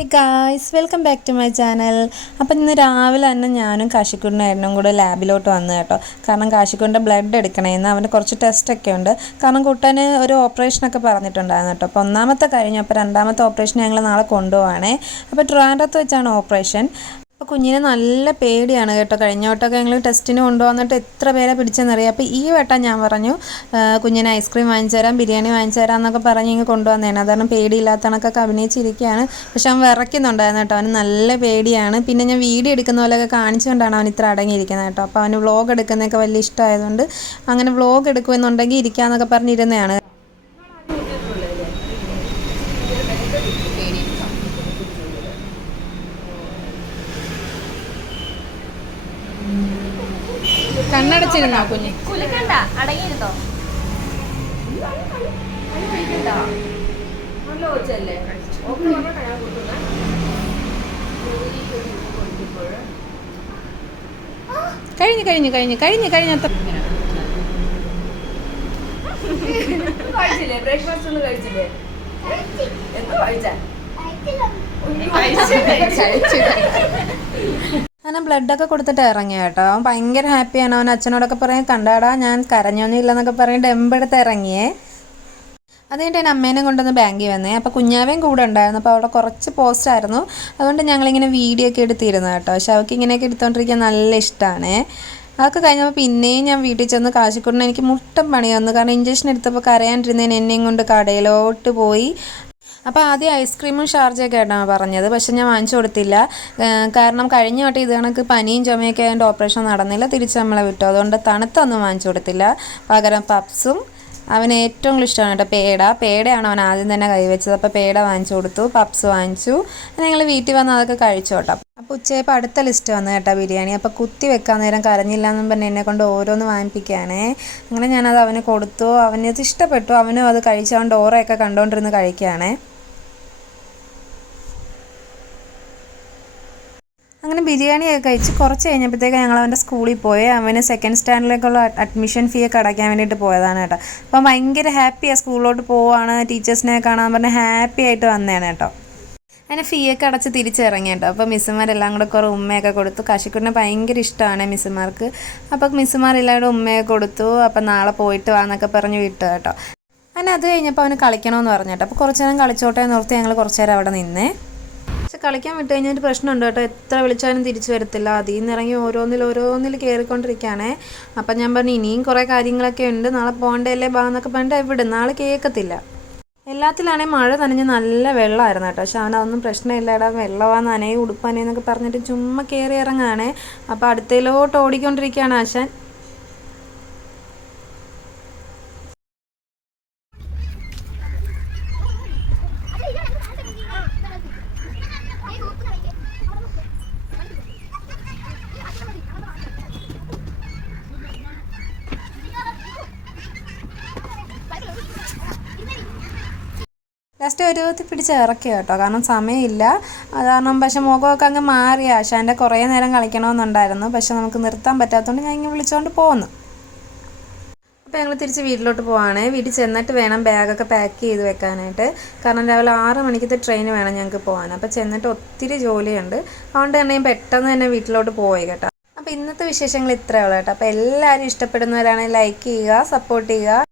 Hey guys, welcome back to my channel. അപ്പം ഇന്ന് രാവിലെ തന്നെ ഞാനും കാശിക്കുട്ടനും ഏട്ടനും കൂടെ ലാബിലോട്ട് വന്നു കേട്ടോ. കാരണം കാശിക്കുട്ടൻ്റെ ബ്ലഡ് എടുക്കണേന്ന് അവന് കുറച്ച് ടെസ്റ്റൊക്കെ ഉണ്ട്. കാരണം കുട്ടന് ഒരു ഓപ്പറേഷനൊക്കെ പറഞ്ഞിട്ടുണ്ടായിരുന്നു കേട്ടോ. അപ്പോൾ ഒന്നാമത്തെ കഴിഞ്ഞു, അപ്പോൾ രണ്ടാമത്തെ ഓപ്പറേഷൻ ഞങ്ങൾ നാളെ കൊണ്ടുപോവാണേ. അപ്പോൾ ട്രിവാൻഡ്രത്ത് വെച്ചാണ് ഓപ്പറേഷൻ. അപ്പോൾ കുഞ്ഞിനെ നല്ല പേടിയാണ് കേട്ടോ. കഴിഞ്ഞ വട്ടമൊക്കെ ഞങ്ങൾ ടെസ്റ്റിന് കൊണ്ടുവന്നിട്ട് എത്ര പേരെ പിടിച്ചെന്നറിയാം. അപ്പോൾ ഈ വട്ടം ഞാൻ പറഞ്ഞു കുഞ്ഞിനെ ഐസ്ക്രീം വാങ്ങിച്ചു തരാം, ബിരിയാണി വാങ്ങിച്ചു തരാം എന്നൊക്കെ പറഞ്ഞ് ഇങ്ങനെ കൊണ്ടുവന്നതാണ്. അതാണ് പേടിയില്ലാത്ത കണക്കൊക്കെ അഭിനയിച്ചിരിക്കുകയാണ്. പക്ഷെ അവൻ വിറയ്ക്കുന്നുണ്ടായിരുന്നു കേട്ടോ. അവന് നല്ല പേടിയാണ്. പിന്നെ ഞാൻ വീഡിയോ എടുക്കുന്ന പോലെയൊക്കെ കാണിച്ചുകൊണ്ടാണ് അവൻ ഇത്ര അടങ്ങിയിരിക്കുന്നത് കേട്ടോ. അപ്പോൾ അവന് വ്ളോഗ് എടുക്കുന്നതൊക്കെ വലിയ ഇഷ്ടമായതുകൊണ്ട് അങ്ങനെ വ്ളോഗ് എടുക്കുമെന്നുണ്ടെങ്കിൽ ഇരിക്കാമെന്നൊക്കെ പറഞ്ഞിരുന്നതാണ്. കണ്ണടച്ചിരുന്നോ കുഞ്ഞ്? അടങ്ങിയിരുന്നോ? കഴിഞ്ഞു കഴിഞ്ഞു കഴിഞ്ഞു കഴിഞ്ഞു കഴിഞ്ഞ ബ്രേക്ക്ഫാസ്റ്റ് ഒന്നും കഴിച്ചില്ലേ? എന്തോ കഴിച്ചാ? അങ്ങനെ ബ്ലഡൊക്കെ കൊടുത്തിട്ട് ഇറങ്ങി കേട്ടോ. അവൻ ഭയങ്കര ഹാപ്പിയാണ്. അവൻ അച്ഛനോടൊക്കെ പറയും, കണ്ടാടാ ഞാൻ കരഞ്ഞൊന്നും ഇല്ലെന്നൊക്കെ പറഞ്ഞിട്ട് എമ്പെടുത്ത് ഇറങ്ങിയേ. അത് കഴിഞ്ഞിട്ട് എൻ്റെ അമ്മേനെ കൊണ്ടുവന്ന് ബാങ്കിൽ വന്നേ. അപ്പോൾ കുഞ്ഞാവേയും കൂടെ ഉണ്ടായിരുന്നു. അപ്പോൾ അവിടെ കുറച്ച് പോസ്റ്റായിരുന്നു, അതുകൊണ്ട് ഞങ്ങളിങ്ങനെ വീഡിയോ ഒക്കെ എടുത്തിരുന്നു കേട്ടോ. പക്ഷെ അവൾക്ക് ഇങ്ങനെയൊക്കെ എടുത്തുകൊണ്ടിരിക്കാൻ നല്ല ഇഷ്ടമാണ്. അതൊക്കെ കഴിഞ്ഞപ്പോൾ പിന്നെയും ഞാൻ വീട്ടിൽ ചെന്ന് കാശിക്കുട്ടന് എനിക്ക് മുട്ടം പണി വന്നു. കാരണം ഇഞ്ചക്ഷൻ എടുത്തപ്പോൾ കരയാണ്ടിരുന്നതിന് എന്നെയും കൊണ്ട് കടയിലോട്ട് പോയി. അപ്പോൾ ആദ്യം ഐസ്ക്രീമും ഷാർജയൊക്കെ ആയിട്ടാണ് പറഞ്ഞത്. പക്ഷെ ഞാൻ വാങ്ങിച്ചു കൊടുത്തില്ല. കാരണം കഴിഞ്ഞ വട്ടം ഇത് കണക്ക് പനിയും ചുമയൊക്കെ ആയതുകൊണ്ട് ഓപ്പറേഷൻ നടന്നില്ല, തിരിച്ച് നമ്മളെ വിട്ടു. അതുകൊണ്ട് തണുത്തൊന്നും വാങ്ങിച്ചു കൊടുത്തില്ല. പകരം പപ്സും അവന് ഏറ്റവും ഇഷ്ടമാണ് കേട്ടോ. പേടയാണ് അവൻ ആദ്യം തന്നെ കൈവച്ചത്. അപ്പോൾ പേട വാങ്ങിച്ചു കൊടുത്തു, പപ്സ് വാങ്ങിച്ചു. ഞങ്ങൾ വീട്ടിൽ വന്ന് അതൊക്കെ കഴിച്ചു കേട്ടോ. അപ്പോൾ ഉച്ചയപ്പോൾ അടുത്ത ലിസ്റ്റ് വന്നു കേട്ടോ, ബിരിയാണി. അപ്പോൾ കുത്തി വെക്കാൻ നേരം കരഞ്ഞില്ല എന്നും പറഞ്ഞ് എന്നെ കൊണ്ട് ഓരോന്ന് വാങ്ങിപ്പിക്കുകയാണേ. അങ്ങനെ ഞാനത് അവന് കൊടുത്തു. അവനത് ഇഷ്ടപ്പെട്ടു. അവനും അത് കഴിച്ച് അവൻ ഡോറയൊക്കെ കണ്ടുകൊണ്ടിരുന്ന് കഴിക്കുകയാണേ. അങ്ങനെ ബിരിയാണിയൊക്കെ കഴിച്ച് കുറച്ച് കഴിഞ്ഞപ്പോഴത്തേക്ക് ഞങ്ങൾ അവൻ്റെ സ്കൂളിൽ പോയി. അവന് സെക്കൻഡ് സ്റ്റാൻഡേർഡിലേക്കുള്ള അഡ്മിഷൻ ഫീ ഒക്കെ അടയ്ക്കാൻ വേണ്ടിയിട്ട് പോയതാണ് കേട്ടോ. അപ്പം ഭയങ്കര ഹാപ്പിയാണ്, സ്കൂളിലോട്ട് പോവാണ്, ടീച്ചേഴ്സിനെ കാണാൻ പറഞ്ഞ് ഹാപ്പി ആയിട്ട് വന്നതാണ് കേട്ടോ. അതിന് ഫീ ഒക്കെ അടച്ച് തിരിച്ചിറങ്ങി കേട്ടോ. അപ്പോൾ മിസ്സുമാരെല്ലാം കൂടെ കുറേ ഉമ്മയൊക്കെ കൊടുത്തു. കാശിക്കുട്ടിനെ ഭയങ്കര ഇഷ്ടമാണ് മിസ്സുമാർക്ക്. അപ്പോൾ മിസ്സുമാരെല്ലാവരും ഉമ്മയൊക്കെ കൊടുത്തു. അപ്പം നാളെ പോയിട്ട് വാന്നൊക്കെ പറഞ്ഞ് വിട്ടു കേട്ടോ. അങ്ങനെ അത് കഴിഞ്ഞപ്പോൾ അവന് കളിക്കണമെന്ന് പറഞ്ഞു കേട്ടോ. അപ്പോൾ കുറച്ച് നേരം കളിച്ചോട്ടെ എന്ന് ഓർത്ത് ഞങ്ങൾ കുറച്ച് നേരം അവിടെ നിന്നേ. പക്ഷെ കളിക്കാൻ വിട്ട് കഴിഞ്ഞാൽ ഒരു പ്രശ്നമുണ്ട് കേട്ടോ. എത്ര വിളിച്ചാലും തിരിച്ചു വരത്തില്ല. അതിൽ നിന്ന് ഇറങ്ങി ഓരോന്നിൽ കയറിക്കൊണ്ടിരിക്കുകയാണേ. അപ്പം ഞാൻ പറഞ്ഞു ഇനിയും കുറേ കാര്യങ്ങളൊക്കെ ഉണ്ട്, നാളെ പോകണ്ടല്ലേ ബാ എന്നൊക്കെ പറഞ്ഞിട്ട് എവിടെ നാളെ കേൾക്കത്തില്ല. എല്ലാത്തിലാണെങ്കിൽ മഴ നനഞ്ഞ് നല്ല വെള്ളമായിരുന്നു കേട്ടോ. പക്ഷെ അവനതൊന്നും പ്രശ്നമില്ല. ഇടാ വെള്ളമാണ്, നനയെ ഉടുപ്പാനേന്നൊക്കെ പറഞ്ഞിട്ട് ചുമ്മാ കയറി ഇറങ്ങാണേ. അപ്പോൾ അടുത്തയിലോട്ട് ഓടിക്കൊണ്ടിരിക്കുകയാണ് ആശാൻ. ലാസ്റ്റ് ഒരു വിധത്തിൽ പിടിച്ച് ഇറക്കി കേട്ടോ. കാരണം സമയമില്ല, അത് കാരണം. പക്ഷെ മുഖമൊക്കെ അങ്ങ് മാറി. ആശാൻ്റെ കുറേ നേരം കളിക്കണമെന്നുണ്ടായിരുന്നു, പക്ഷെ നമുക്ക് നിർത്താൻ പറ്റാത്തതുകൊണ്ട് ഞാൻ ഇങ്ങനെ വിളിച്ചുകൊണ്ട് പോകുന്നു. അപ്പോൾ ഞങ്ങൾ തിരിച്ച് വീട്ടിലോട്ട് പോവാണ്. വീട്ടിൽ ചെന്നിട്ട് വേണം ബാഗൊക്കെ പാക്ക് ചെയ്ത് വെക്കാനായിട്ട്. കാരണം രാവിലെ 6 മണിക്കത്തെ ട്രെയിന് വേണം ഞങ്ങൾക്ക് പോകാൻ. അപ്പോൾ ചെന്നിട്ട് ഒത്തിരി ജോലിയുണ്ട്. അതുകൊണ്ട് തന്നെ ഞാൻ പെട്ടെന്ന് തന്നെ വീട്ടിലോട്ട് പോയി കേട്ടോ. അപ്പോൾ ഇന്നത്തെ വിശേഷങ്ങൾ ഇത്രയേ ഉള്ളൂ കേട്ടോ. അപ്പോൾ എല്ലാവരും ഇഷ്ടപ്പെടുന്നവരാണെങ്കിൽ ലൈക്ക് ചെയ്യുക, സപ്പോർട്ട് ചെയ്യുക.